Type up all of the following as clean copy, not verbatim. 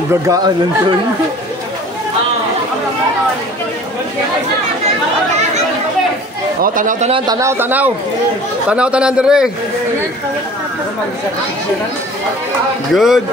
Bagaan lang ko. Oh, tanaw-tanan, tanaw-tanaw. Tanaw-tanan dire. Good.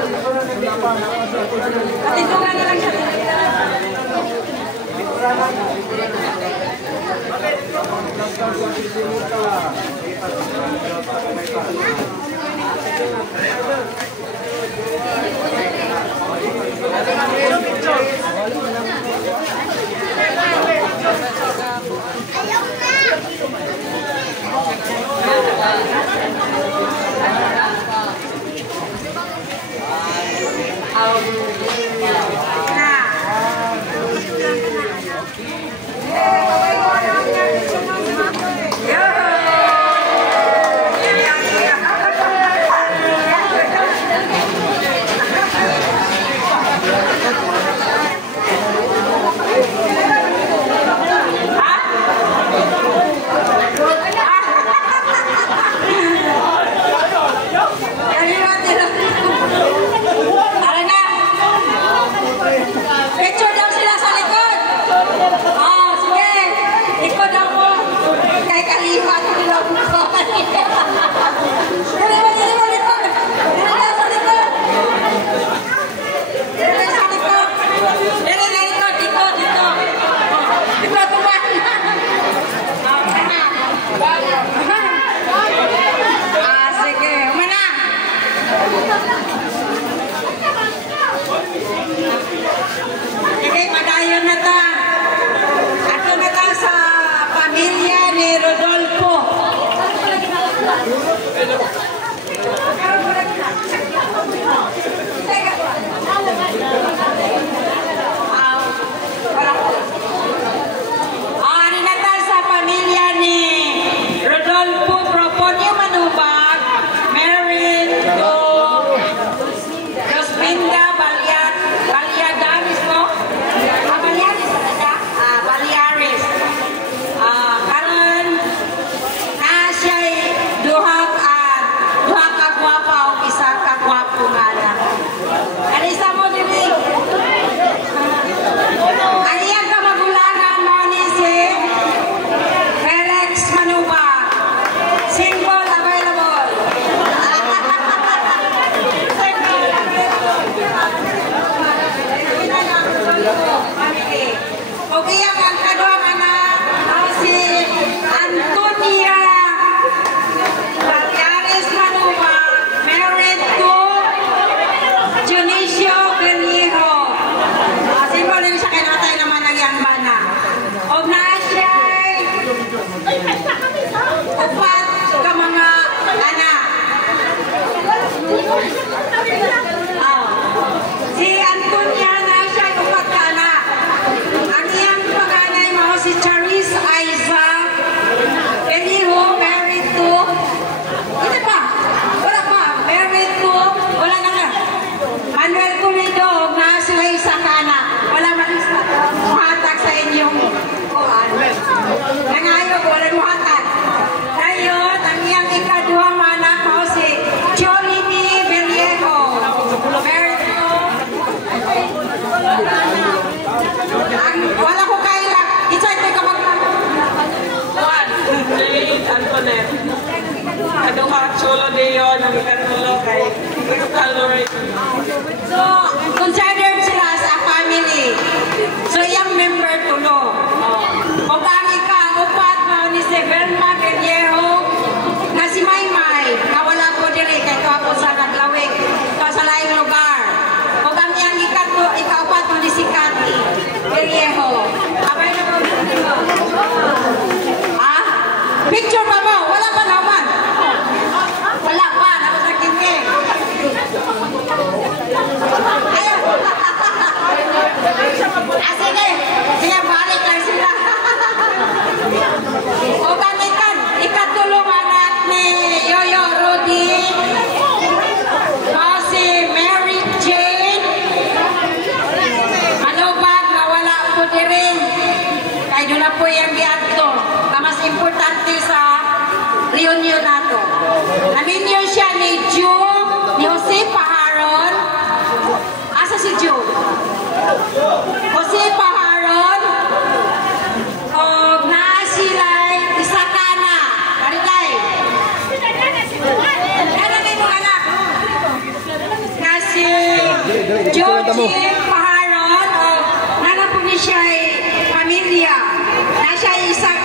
So, considered sila sa family. So, yung member tulo. O kami ka, upat na ni si Belma Guerrero, na si Maymay, na wala po dili, kay kapo sa naglawig, sa laing lugar. O kami ang ikaupat na ni si Cathy Guerrero. Abay na po. Ah? Picture pa mo? Wala pa naman. Wala pa, naman sa kingking. Sige, sige, balik lang sila. O kanikan, ikatulungan at ni Yoyo Rudy, si Mary Jane, manubag na wala po din rin. Kaya doon na po yung biadto. Na mas importante sa mo. Paharon, nana po ni siya ay pamilya. Na siya ay isang,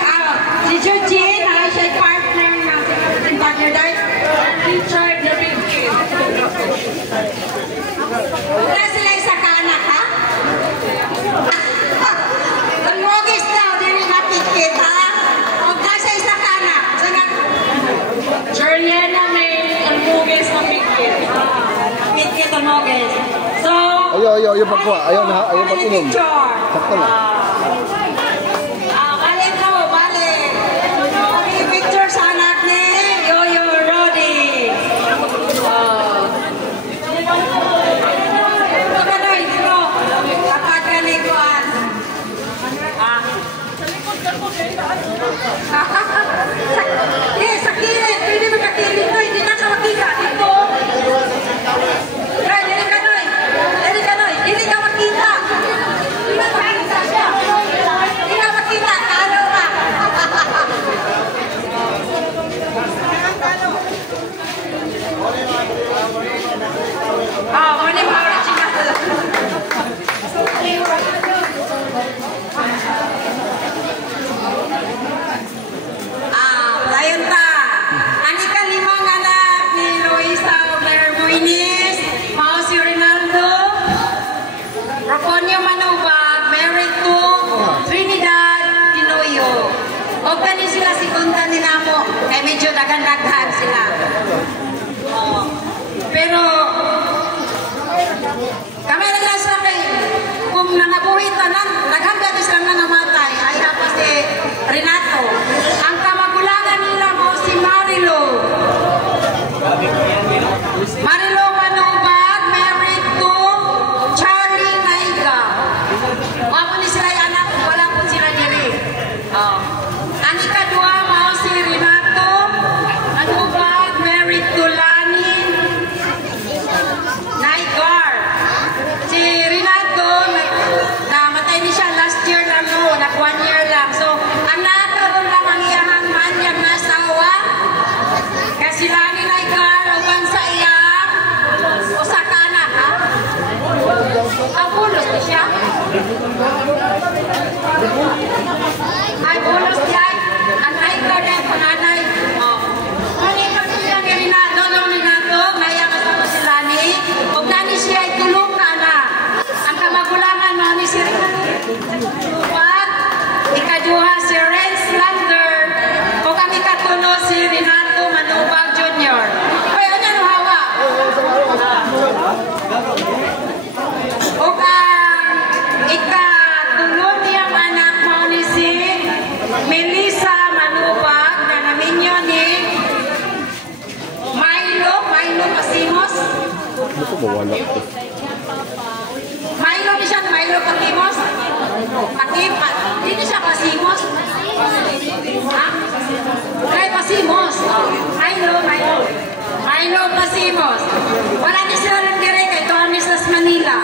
si Eugene, na siya ay partner ng partner dahil Richard na Bingkin. Wala sila isa kanak, ha? Nagmogis daw, din nakikit, ha? Huwag na siya isa kanak. Juliana may nagmogis na Bingkin. Bingkin nagmogis. So, Ayaw pagkuha. Ayaw pag-inom. Sakto na. Balik ko, balik. Picture sa anak ni Yoyo Rodi. Ito ka na, dito. Kapag kalikuan. Sa kilid. Pwede magkakilig ko. Hindi na ka makita. Dito. Dili ka, Noy. Dili ka makita. Dili ka makita siya. Dili ka makita. Ano ba? Mali ba? Dayon ta. Ang ikalimang anak ni Luisa Bermuinis, mao si Rinaldo, Roconio Manubag, married to Trinidad Tinoyo. O kani sila si Kunta ni Namo, kay medyo dagan-daghan sila. Pero, kami lang sa kay, kung nangabuhi tanan, naghanggang sila nga namatay, ay hapa si Renato. Ang kamagulangan nila mo si Marilo. Marilo Manubag, married to Charlie Naiga. Wapo ni sila yung anak, wala po sila diri. Ang ikadua mo si Renato Manubag, married to Lani Naigar. Si Renato, namatay ni siya last year lang no, nag 1 year lang. So, ang nakaroon lang ang iyahang manyang nasawa. Kasi Lani Naigar, upang sa iyang o sa kanak, ha? Ang bulos ni siya. Ay, bulos niya. Ang Naigar na yung panganay. Ang ipagpila ni Renato, naya kasama si Lani. Huwag nani siya ay tulong ka na. Ang kamagulangan mo ni si Renato. Ikaduha si Renz Lander. Huwag kami katulo si Renato Manubag Jr. Uy, ano yung hawa? Huwag ikatulo niyang anak mo ni si Melissa Manubag na naminyo ni Milo Pasimos. Ito ba wala ko? Milo ni siya, Milo Patimos. Hindi siya Pasimos. Ha? Kaya Pasimos. Milo Pasimos. Wala ni sila ng dire kay Tornes Las Manila.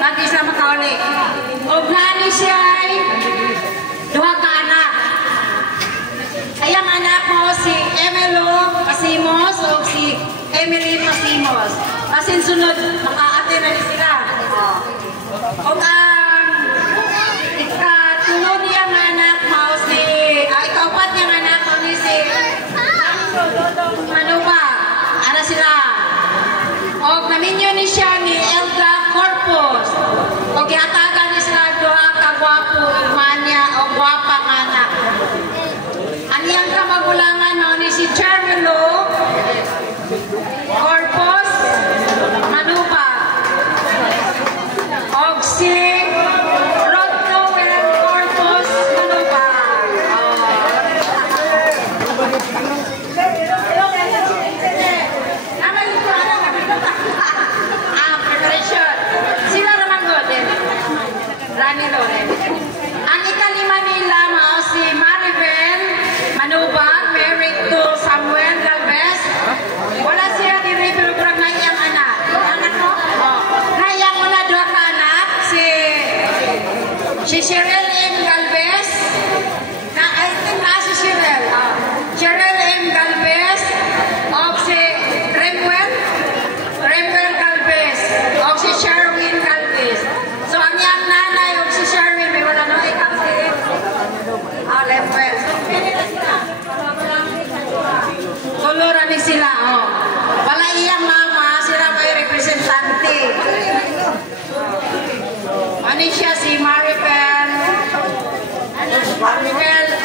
Lagi siya makauli. O nani siya ay duha ka anak. Ayang anak mo si Emelo Pasimos o si Emily Pasimos. Asin sunod, makaate na ni sila. O ikatulo niyang anak mo si, ikaupat niyang anak mo ni si, ano ba? Ara sila. O naminyo ni siya ni Elda Corpus. O gihatagan ni sila doha kagwapo manya o gwapang anak. Aniyang kamagulangan no ni si Charmelo Corpus Manubag. Ani siya si Maribel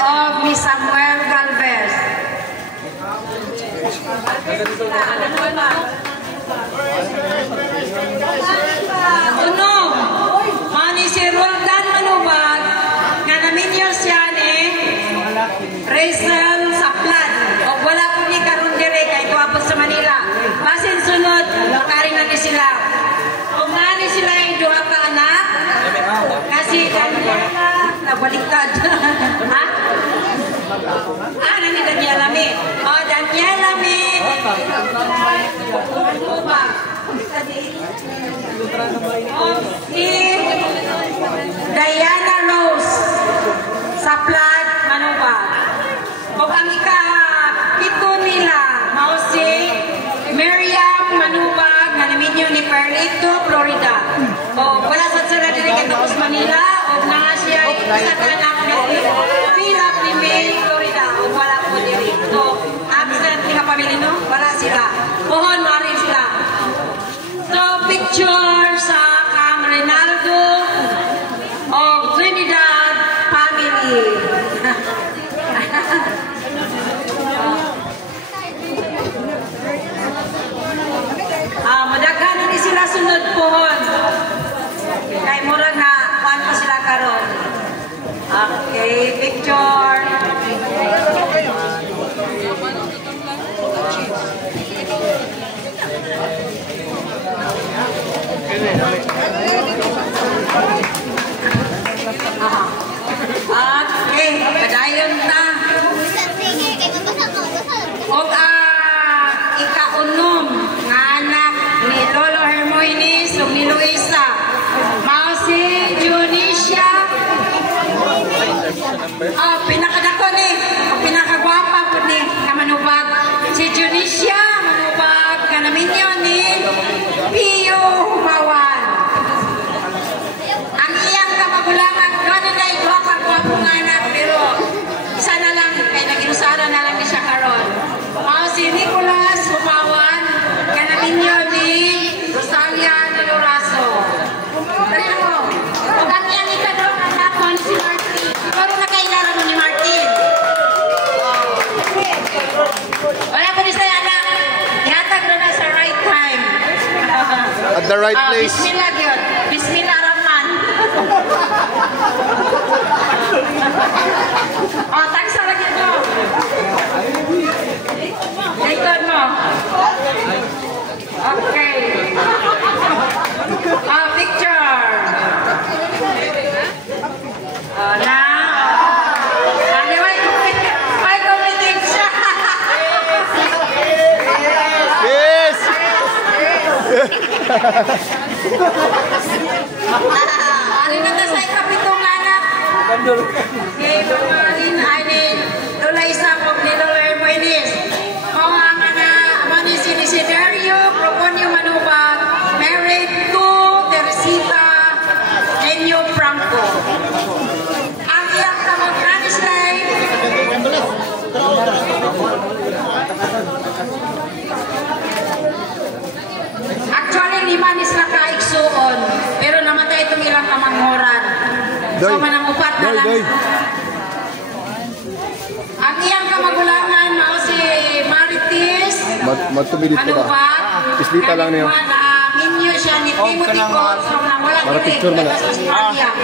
of Miss Samuel Galvez. Uno, mani si Roldan Manubag, nga naminyo siya ni Rizal Saplan. O wala po ni karon dire kay tuwapos sa Manila. Basin sunod, makaring na ni sila. Kung nani sila yung duha ka anak, kasi Daniela, nabaliktad. Ha? Nani Daniela Mi. O, Daniela Mi. O, si Diana Rose Saplan Manubag. O, ang ika-pito nila, mao si Miriam Manubag, na naminyo ni Perlito, Florida. O, wala sa sila dili kay tapos Manila, o na siya isa ka anak ni Philip ni May, Florida. O, wala po dili. So, absent ni kapamilya, no? Wala sila. Pohon, maring sila. So, picture sa Cam Rinaldo o Trinidad family. Madaghanan ni sila sunod pohon. Kay mura na kuan pa sila karon. Okay, picture. Okay, padayon ta. Og ikaunom nga anak ni Lolo Hermoines ug ni Luisa. Mao si Junicia. Pinakadako ni, pinakagwapa po ni Manubag. Si Junicia Manubag, kanaminyo ni Pio Humawan. Ang iyang kamagulangan, doon na ito kagwapong anak, pero isa na lang, kaya nag-inusara na lang ni siya karon. Si Nicolas Humawan, kanaminyo ni Rosalia Naloraso. Pero mo, kung ang iyang ikadong anak mo si Martin, siguro nakailara mo ni Martin. Wala ko ni sa'yo anak, ihatag na sa right time. At the right place. Bismillah yun. Bismillah Rahman. Tagsa lagi ito. Tingnan mo. Okay. Picture. May kumitig siya. Yes! Alin na ta sa ikapitong anak. Kay Mamalin ay ni Lola Isapog ni Lola Hermoines. O nga na ni si Desiderio Proponio Manubag, married to Teresita Enyo Franco. Ang iyang kamag-anis lay actually lima ni sila kaiksuon, pero namatay itong ilang kamanghoran. So manang upat na lang. Ang iyang kamagulangan mao si Marites Manubag. Islita lang niyo. Minyo siya ni Timothy Cole. So nang wala para picture man.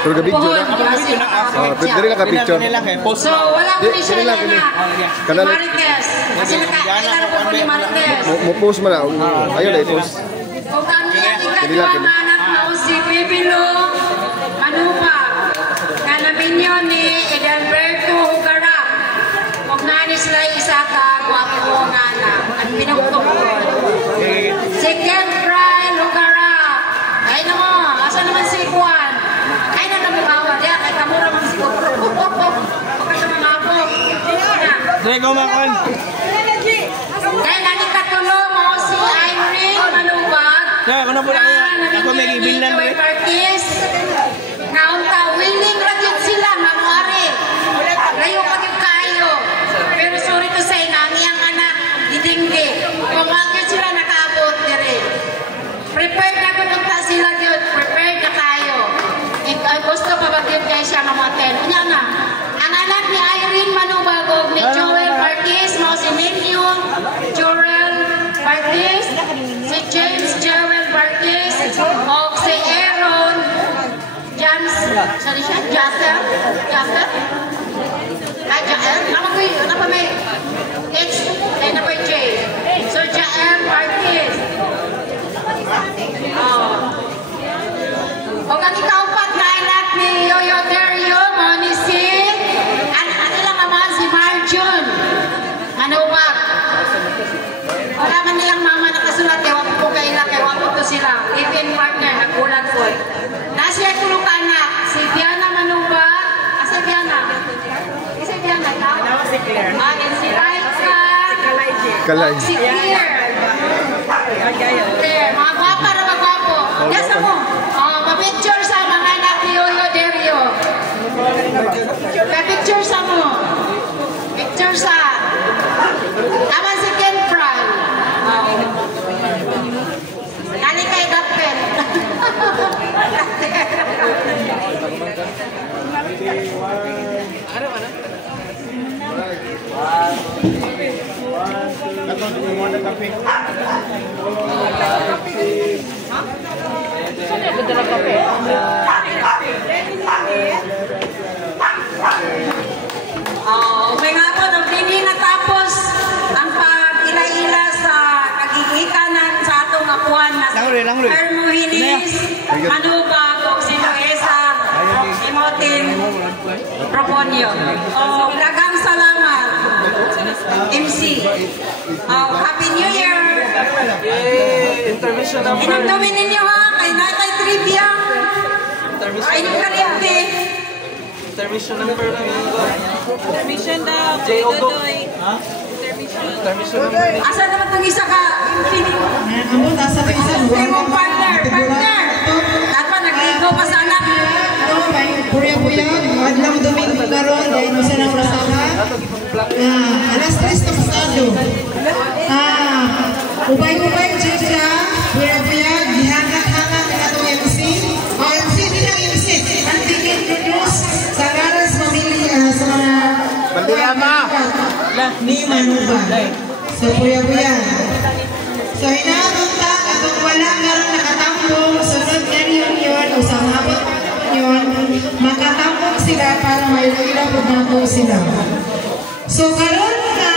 Pero ga video na. Pwede rin ka-picture. So wala ko ni siya na Marites. Kasi nakailan ko po ni Marites. Mo-post mo na. Ayun na i-post. Kung ang iyang ikadwa na anak mao si Bibilo Manubag. Kanaminyo ni Edelberto Hugarap. Kung nani sila isa ka gwapo nga anak. Ang pinugtong ko. Si Ken Brian Hugarap. Ay na mo, asa naman si Juan? Ay na namuhawa. Diya, kay kamura mang siguro. Pagkasa mga ako. Diego Macon. Kaya nani katulo mo si Irene Manubag. Kaya ako na po lang. Ako may gibilan ba? Naunta, willing ragit sila, mamari. Layo pa yung kayo. Pero sorry to say, ang iyang anak, didinggi. Kung bakit sila nakaabot dire. Prepared na kung sila yun. Prepared na kayo. dahil siya mamaten. Unya na, ang anak ni Irene Manubagog, ni Joel Marquez, mo si Nenyo Joel Marquez, si James Joel Marquez, o si Aaron sorry siya, Jaffer? Ay, Jael? Ano pa may H, ano pa J? So, Jael Marquez. O kang ikaupat na anak ni Yoyo Dario, mo ni si ano lang naman si Marjun Manubag. Wala man nilang mama nakasulat, ewan ko kaila, ewan ko to sila. Even partner, nagkulat po. Nasiya tulong ka anak, si Diana Manubag. Si Diana. Si Diana ka? Si Claire. And si Raika. Kalay. Si Claire. Claire, mga gwapa na magwapo. Yasa mo. Pa-picture sa mga anak ni Yoyo Dario. Pa-picture sa mo. Picture sa. Aman si Ken Fry. Kali kay Dapet. Okay nga po, nung hindi natapos ang pag-ila-ila sa kagigikanan sa atong akuan na si Hermohinis Manubag o si Luisa Timotin Proponio. Daghang salamat, MC. Happy New Year! Inundumin ninyo ha, kay Natay Trivia. Ay, nung kalimti. Intermission number lang yun. Intermission daw. J-Ogo. Ha? Intermission number. Asa naman itong isa ka? Amo nasa isa Mong partner. Dapat nagligo pa sa anak. Puya-puya, adlaw Domingo karon dahil mo sa nang rasaha. Alas 3 na pasado. Ubay-ubay siya, puya-puya, gihangat-hangat ng atong MC. O MC din ang MC. Ang introduce sa Garas Pamilya sa mga Bandilama! ni Manubag. So puya-puya. So inapunta atong wala karong nakatambong sunod na reunion o sa mabot yun, makatambong sila para may ilang pagmambong sila. So karon na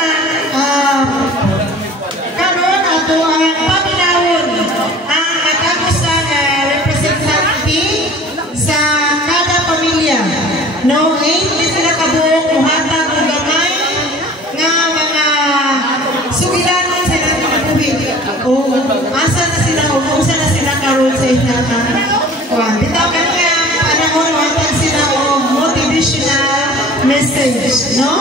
karon ato ang paminawon ang matapos na representative sa kada pamilya. No, 8 sila kabuok muhatag og gamay nga mga sugilanon sa ilang kinabuhi. O asa na sila o usa na sila karon sa ilang bitaw ka nga panahon matag sila o motivational message, no?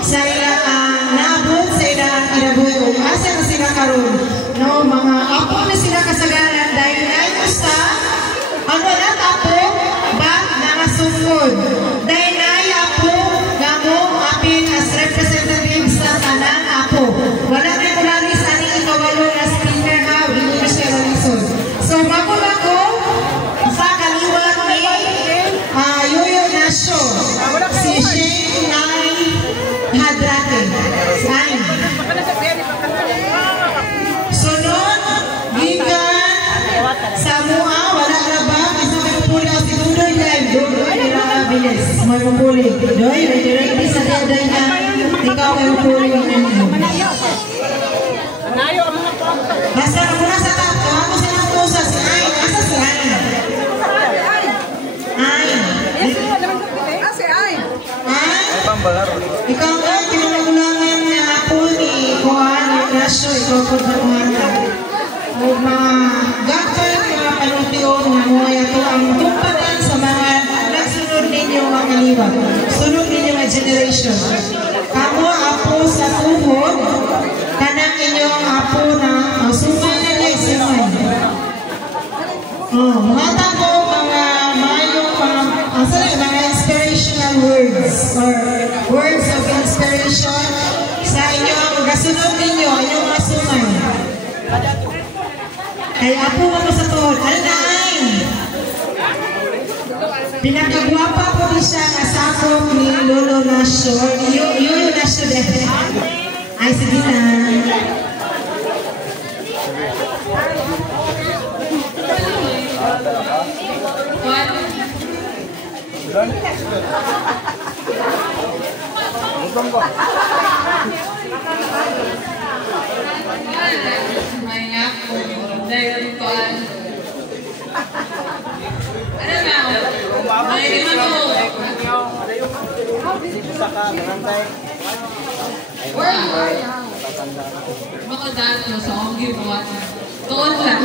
Sa ilang naabot sa ilang kinabuhi o asa na sila karon, no? Mga apo na sila kasagaran dahil ayo sa ang wala apo ba nangasugod dahil ay apo gamo apin as representative sa tanang apo. Wala na kulari sa aning ikawalo na speaker ha, hindi na siya reason. So bago sa kaliwa ni Yoyo Nasho, si Shane Nay Hadrate. Sign. Sunod, gigan Samua, wala na ba? Kasi may pupuli si Dudoy live. Dudoy, bilis. May pupuli. Dudoy, ready sa deday na ikaw may pupuli yung nyo. Basta na muna sa tato, ako silang pusa si Ay. Asa si Ay? Ay. Ikaw nga, kinulagulangan na ako ni Juan Ignacio, ikaw po na kumanta. O mag-gaffer mga panuntiyon nga mo ito ang tumpanan sa mga nagsunod ninyo mga kaliwa. Sunod ninyo mga generation. Kamu apo sa tuhod, kanang inyong apo na suman na niya siman. Mga tako, mga mayong mga inspirational words or words of inspiration sa inyong kasunod ninyo, inyong masuman. Kaya apo mo sa tuhod, alay! Pinakagwapa po ni siya nga sakop ni Lolo Nasyo. Lolo Nasyo dahil. Ay, sige na. Makadaan mo sa akong gibuhat. Tuon lang.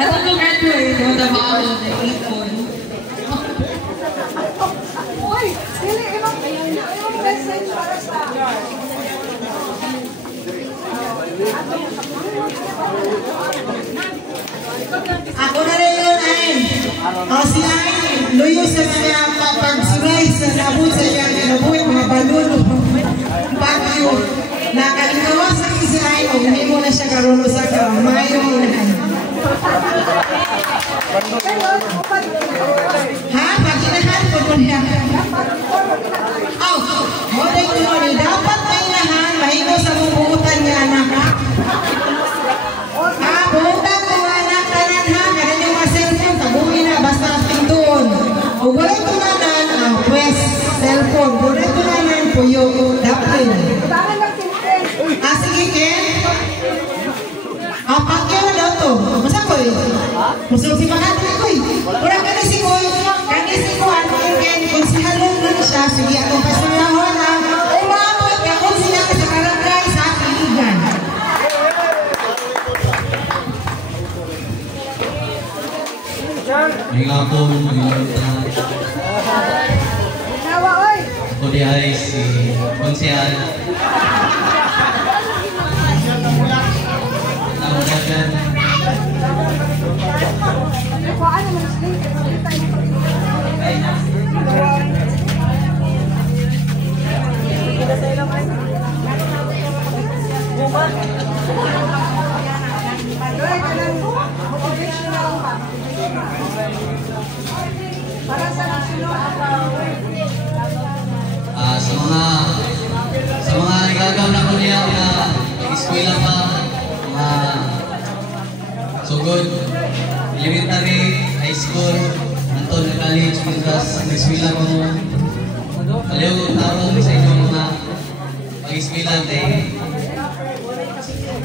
At ang graduate, mo na ba ako na ipon? Uy, sili, yung message para sa Ako na rin yun, Ayn. O si Ayn, luyo sa mga pagsuray sa nabut sa iyang nabuhay, mga balulo, bagyo. Nakalikawas sa si Ayn, o hindi mo na siya karulo sa kamayo mo na. Ha? Paginahan ko po niya. Oh, modern ko ni dapat may nahan, mahigo sa bubuutan niya, anak. Ha, buutan ko anak, tanan ha, kanan yung mga cellphone, tabuhin na, basta pintuon. O wala tunanan, pues, cellphone, wala tunanan po yung daplin. Sige, Ken. Pagkaya na daw to. Masa ko eh? Masuk si Makati ko eh. Kurang ka na si Koy. Kani si Koy, Ken, kung si Halong na siya, sige akong pasulahon ha. Umabot ka kung siya sa barangay sa Piligan. May ngapon, ako di ay si Konsyal. Namudagan. Sa mga igagaw na ko niya na eskwela pa, mga sugod, elementary, high school, Anton College, Pinas, eskwela ko mo. Aliw tarong sa inyong mga pag-eskwela kay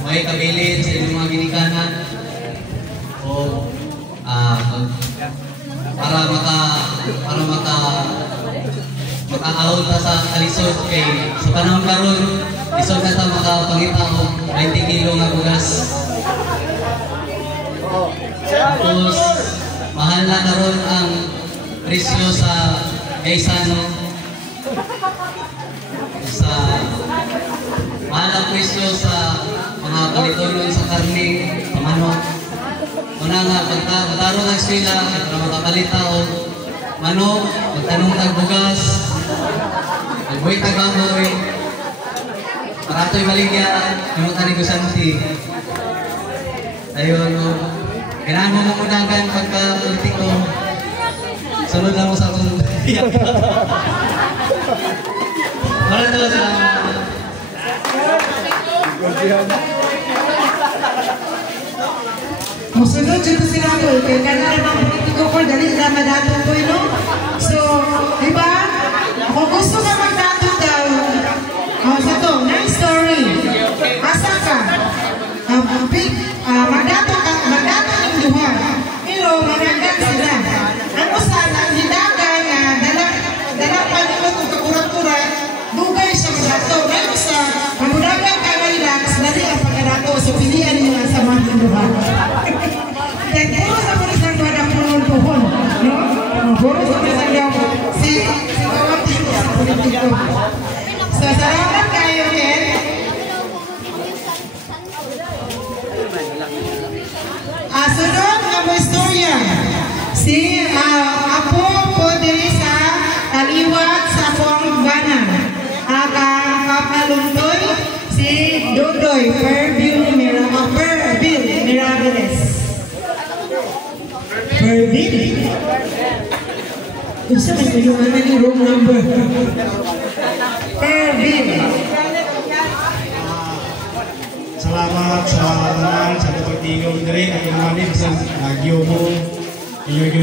may kabilin sa inyong mga ginikanan o para maka-out na sa kalisod kay sa panahon karon isod na ta makapangita og 20 kilo nga bugas. Tapos mahal na karon ang presyo sa gaysano, sa mahal ang presyo sa mga kalitonon sa karne, pamanok. Muna nga pagkaroon ng sila para makakalita og manok, magtanong tag bugas, magbuhay tag baboy, para ito'y baligyan, yung mga negosyante. Ayun, kailangan mo mamunagan pagka-politiko. Sunod lang mo sa akong biyak. Maraming salamat. Musunod dito sila ko, kaya gana naman politiko ko, dali na madatong ko, no? So, diba? Kung gusto ka magdatong daw, sa to, nice story. Asa ka? Magdatong yung duha. Pero, magandang sila. Ano sana, hidagan na, dalang panunod kung kakurat-kurat, dugay siya magdatong. Ngayon sa, mamudagan ka relax, dali ang pagkadato, so pilihan nyo ang samahan ng duha. Dan puro sa pulisan ko ada pohon-pohon, no? Puro sa pulisan daw si bawat sa politiko. So salamat kayo, Ken. Sunod nga mo istorya. Si Apo po diri sa Taliwat sa Puangbanan. Kapaluntoy si Dodoy Perville Mirabeles. Perville? Isa may kayungan na yung room number. Ervin. Salamat sa tanan sa pagtingog diri at umani sa nagyo mo yung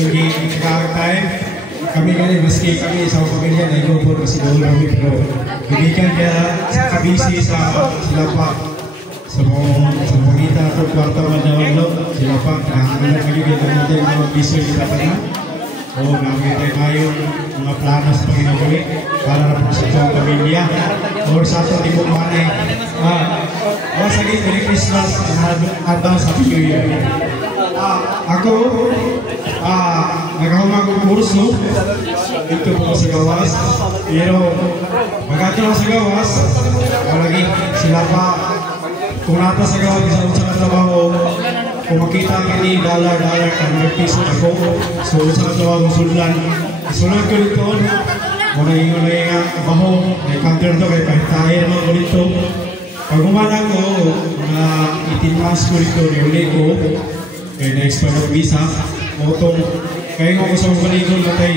kakakay. Kami gani maski kami sa pamilya na igobor kasi dahil kami pero bibigyan kaya sa kabisi sa sila pa sa pangita at kwarta madawalo sila pa nakakalang kayo kita natin mga biso kita pa na o namin tayo mga planos pang inabuli para na po sa itong pamilya or sa ito di po mahanay sige, Merry Christmas and advance Happy New Year. Ako, nagkahumang kong kurso dito po sa gawas. Pero, magkataon sa gawas, lagi sila pa, kung nata sa gawas, isa sa trabaho, kung makita kini dollar, $100 ako, so sa trabaho sulan. Isulan ko dito, muna yung baho, may counter to, may pahitahin mga ko dito. Pag umalang ko, mga 18 months ko rito, niuli ko, kaya na-expire ng visa, kaya nga ko sa mga ligon natay,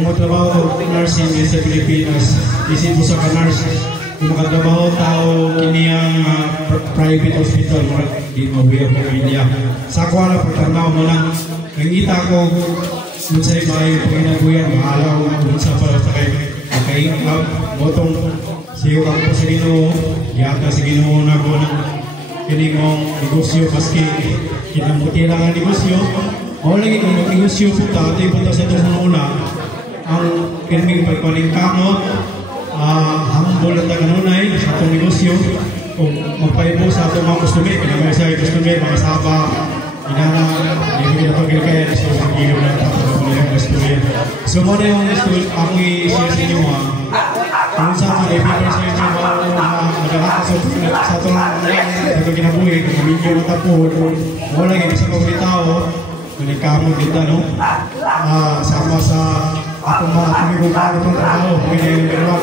umatrabaho ko nursing sa Pilipinas, isip mo sa ka-nurse, kung makatrabaho tao, kiniyang private hospital, di mabuya ko pamilya. Sa ako na, pagtarnaw mo lang, nangita ko, kung sa'yo maayong panginabuyan, mahala ko kung sa para sa kayo, botong, siyo ako sa Ginoo, yata sa Ginoo na ko ng kinimong negosyo, maski kinamuti lang ang negosyo. O lagi kung mag-negosyo po ito sa itong una, ang kiniming pagpalingkamot, hambol at kanunay sa itong negosyo, kung magpaibo sa itong mga customer, kaya may sa customer, mga saba, inana, hindi na pagkil kaya, so ang gilom na ito, mga customer. So muna yung akong i-share sa inyo kung saan mga ibigay sa inyo magkakata sa itong kinabuhi, kung medyo matapod, wala lagi sa mga tao, nagkamot dito, no? Sama sa atong mga kumigupano ng trabaho, kung hindi yung meron.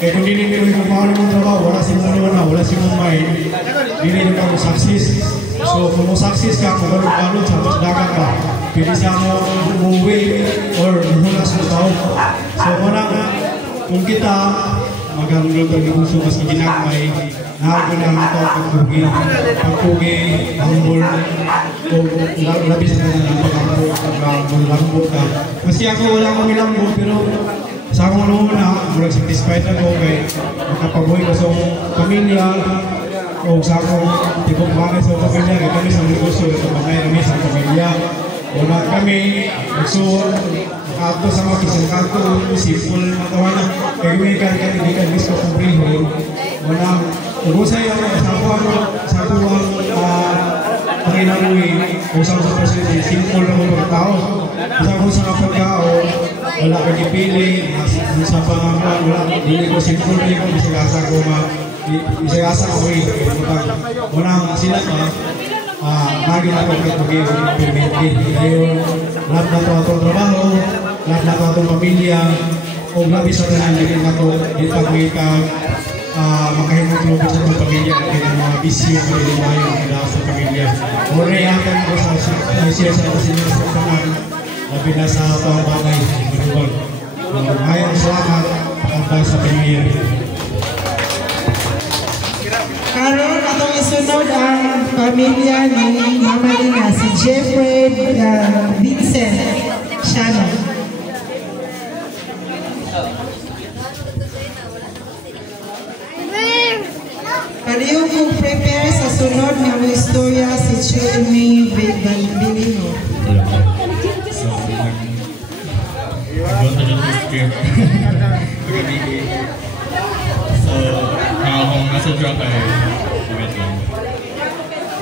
Kaya kung hindi nyo yung kumigupano ng trabaho, wala si muna, wala si mong mind, hindi nyo kang success. So kung mo success ka, kung balot-balot sa dagat ka, pwede sa mo umuwi or mahulas mo tao. So muna kung kita magandang pag-iuso mas ginagmay, nahago na ito pagpugi, humble, o labis na lambot ka. Kasi ako wala akong ilambot, pero sa akong muna, murag satisfied ako kay makapabuhay ko sa pamilya, o sa akong tipong bagay sa pamilya, kaya kami sa negosyo, kapagay kami sa pamilya. Wala kami, nagsuot, nakato sa mga kisang kato, simple matawanan, kaya may kan gusto kong briho. Wala, ubusay ako sa buwang panginabuhi, kung saan sa presidente, simple na mga tao. Sa kung sa kapagkao, wala kang ipili, sa pangamuan, wala, hindi ko simple ko, isagasa ko wala sila pa, lagi na ako pag-permit. Ngayon, lahat na ito atong trabaho, lahat na ito atong pamilya, o labis sa tanan, lagyan na ito, dito pag-wika, makahimot mo sa itong pamilya, kaya mga bisyo, kaya tayo sa pamilya. O reakan ko sa share sa sinyo sa tanan, labi na sa itong bagay, manuwag. Ngayon, salamat, pagkakita sa pamilya. Karon atong isunod ang pamilya ni Mama Lina, si Jeffrey Vincent Shannon. Pareho kong prepare sa sunod ng istorya si Jeremy Bilino. So, nag-gonta na yung script. So, kung nasa drop ay wait lang.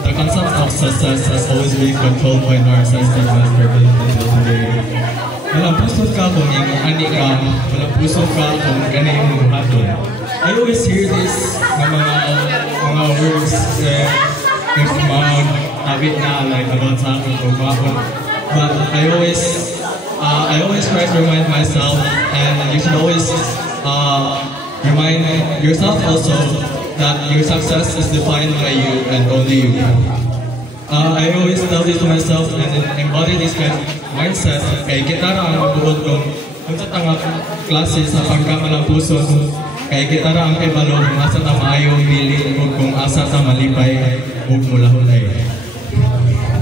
The concept of success has always been controlled by narcissistic masculinity. Walang puso ka kung yung ani ka, walang puso ka kung gani yung hatol. I always hear this na mga words if mga habit na like about sa akin o bakon. But I always try to remind myself, and you should always remind yourself also that your success is defined by you and only you. I always tell this to myself and embody this kind of mindset. Kaya kita na ang buod kong unsa ta nga klase sa pagkamalang puso kay kita ra ang kibalo kung asa ta maayong dili ug kung asa ta malipay ug mulahulay.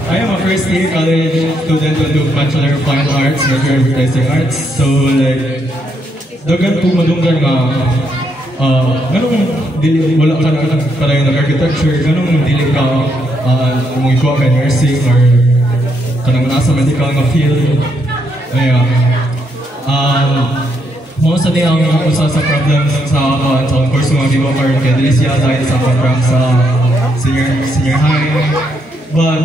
I am a first year college student to do Bachelor of Fine Arts, major in Advertising Arts. So like, dagan po madunggan nga, ganong dili, wala ka na parang nag-architecture, ganong dili ka kung ikaw ka nursing or kanang nasa medical nga field. Kaya, most of the ang usa sa problems sa course nga di ba karon kay dili siya dahil sa pag-rank sa senior high. But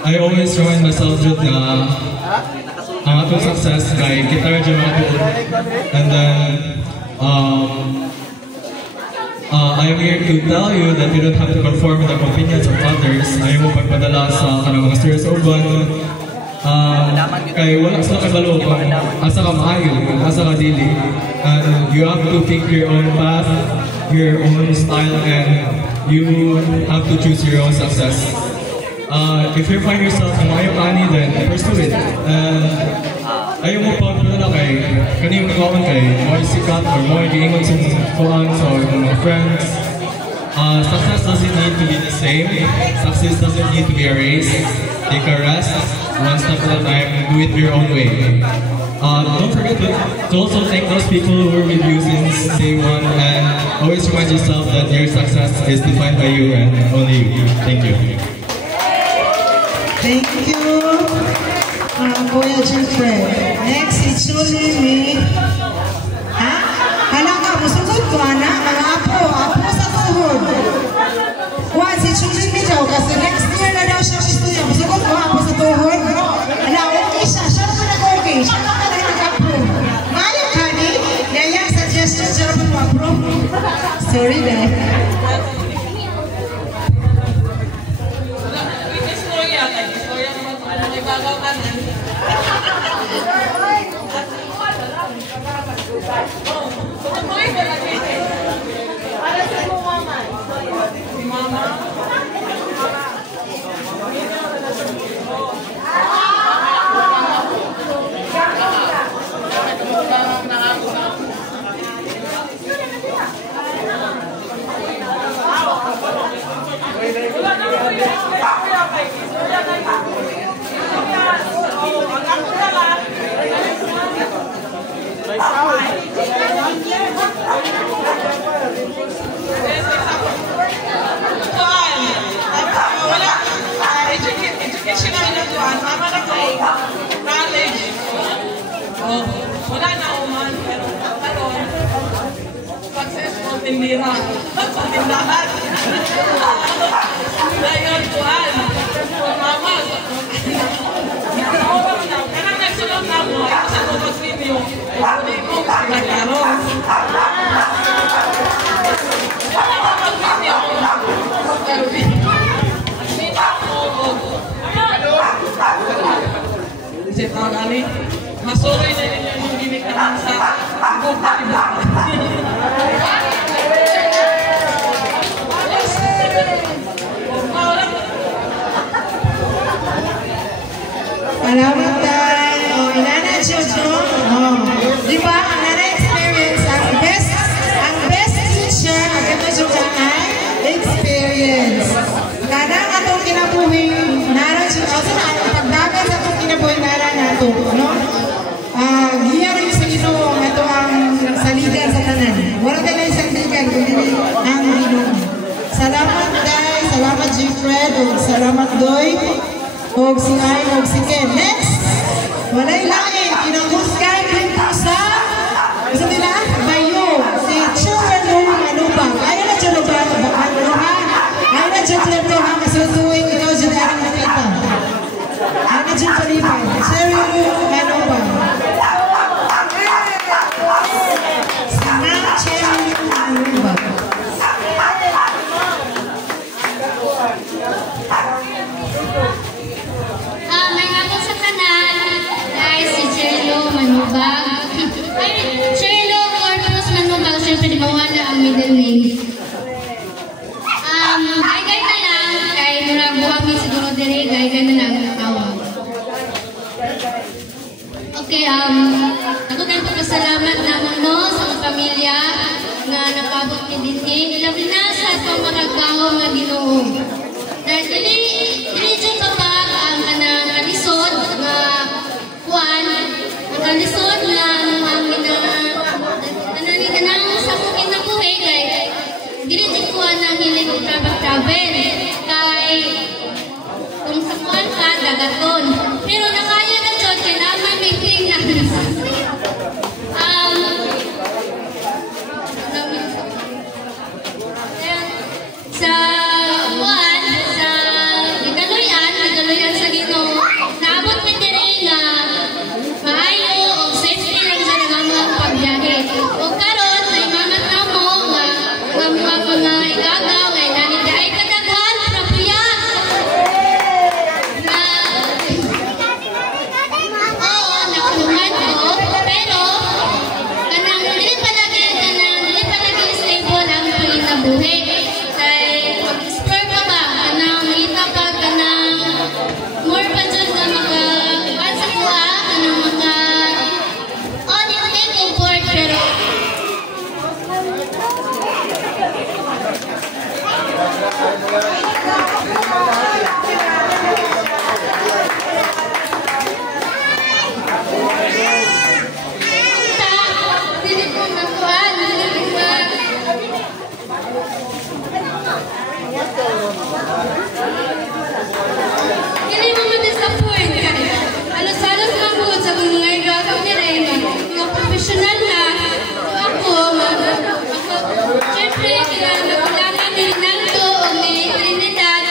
I always remind myself that ang atong success kay kita ra mga tuod. And then I am here to tell you that you don't have to conform with the opinions of others. Ayaw mo pagpadala sa kanang mga serious urban. Kay wala sa kabalo kung asa ka maayo, kung asa ka dili. And you have to pick your own path, your own style, and you have to choose your own success. If you find yourself in ayaw ani, then pursue it. And ayaw mo pa na kay kaniyong nagawin kay more sikat or more giingon sa fans or mga friends. Success doesn't need to be the same. Success doesn't need to be a race. Take a rest, one step at a time, do it your own way. Don't forget to also thank those people who were with you since day one, and always remind yourself that your success is defined by you and only you. Thank you. Thank you, Kuya Jeffrey. Next, it's Julie. Ha? Hala ka, musugod ko, anak. Mga apo sa tuhod. Kuha, si Julie mi daw, kasi next year na daw siya studio. Musugod ko, apo sa tuhod. Hala, okay siya. Siya naman nag-okay. Siya naman nag-approve. Maayong ka ni, yayang suggestion, siya naman mag-approve. Sorry, dahil. Wala na uman, pero karon successful tindira patindahan dayon tuhan mama kanang nagsulong na mo sa tubos ninyo hindi mo nagkaroon kasi tawag ali masuroy na ninyo yung ginikanan sa buka. Salamat tayo. Inana Diyos, no? Di ba, ang na-experience, ang best teacher, ang ito juga ay experience. Kadang atong kinabuhi, nara Diyos, o sa pagdagan sa atong kinabuhi, nara nato, no? Giya rin sa Ginoo ito ang saligan sa tanan. Wala tayo na isang saligan, kundi ang Ginoo. Salamat tayo, salamat G-Fred, salamat Doy, o si Ay, o si Ken. Next, walay lain, kinangusgan rin po sa nila, Bayo, si Children Home Manuba. Ayaw na dyan ba? Ayaw na dyan to ha, kasutuin ikaw dyan ang nakita. Ayaw na dyan palipay. Children Home Manuba. May nga sa kanan. Okay, ako tayo pagkasalamat naman no sa mga pamilya nga nakabot ni Dinning. Ilabi na sa itong maragkahong nga Ginoo. Dahil dili dyan kapag ang kanang kalisod nga kuwan, ang kalisod nga ang kanang sa mungkin na buhay kay dili dyan kuwan ang hiling travel kay kung sa kuwan ka, dagaton. Pero nakaya na dyan, kailangan maintain na. Sa kuwan, sa Igaluyan sa Ginoo, naabot na diri nga maayo o safety lang sa mga pagbiyahe. O karon ay mamat na mo nga mga igagaw ay naniday kadaghan prapuyan. Oo, nakulungan ko, pero kanang dili pa lagi stable ang panginabuhi. Mag-explore pa ba? Kanang makita pa kanang more pa dyan ka sa kuha, kanang mga hindi comfort pero dili ko nakuhaan, dili mo ma-disappoint ka. Alos-alos lang po sa mga igagaw ni Reyna. Mga professional na. Siyempre, kailangan ni Rinaldo o ni Trinidad.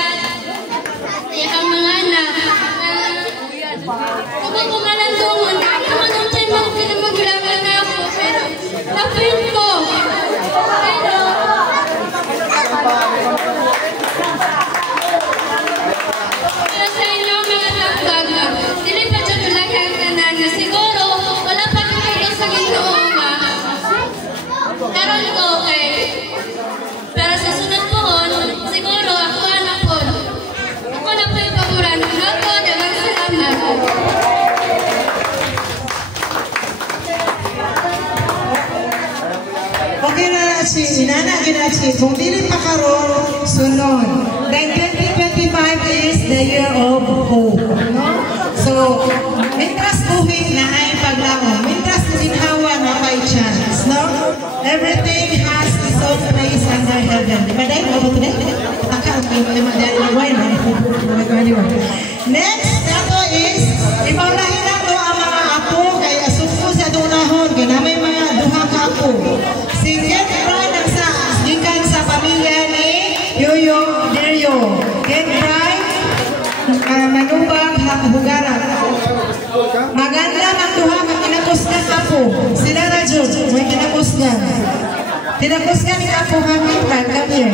Ang mga anak. Kung kumalandungan, kumanong tayo magkailangan na ako. Pero, na-feel ko. Pero, sa inyo mga tagtag, dili pa dyan tulakang tanan na siguro wala pa kayo sa Ginoo nga. Karon ko kay pero sa sunod pohon, siguro ako na po yung paboran. Ako, dagang salamat. Okay na si Nana Ginachi, kung dili pa karon sunod. Then 2025 is the year of hope. No? So, mintras buhi na ay paglaom, mintras ginhawa na may chance. No? Everything has its own place under heaven. Di ba dahil? Ano ba ito? Next, dato is, ipaulahin na to ang mga apo kay asukso sa dunahon, kaya na may mga duhang apo. Si Ken Brian ang gikan sa pamilya ni Yoyo Deryo. Ken Brian, manubag hapugaran. Maganda ang duha ka kinakusgan apo. Sila na Jun, may kinakusgan. Kinakusgan ni apo Hamilton, come here.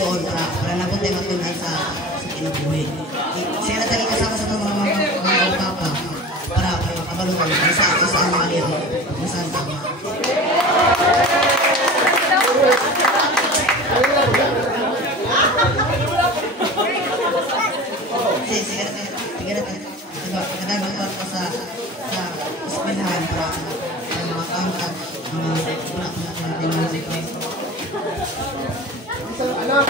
para napunta matunan sa kinabuhi. Sila tagi kasama sa mga papa para makabalutan sa mga liro. Minsan tama. Sige kadang magtuan pa sa eskwelahan para mga kauntan, mga anak.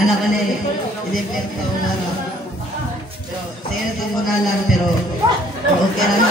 Anak ka na hindi pwede pero saya na itong pangalan pero okay na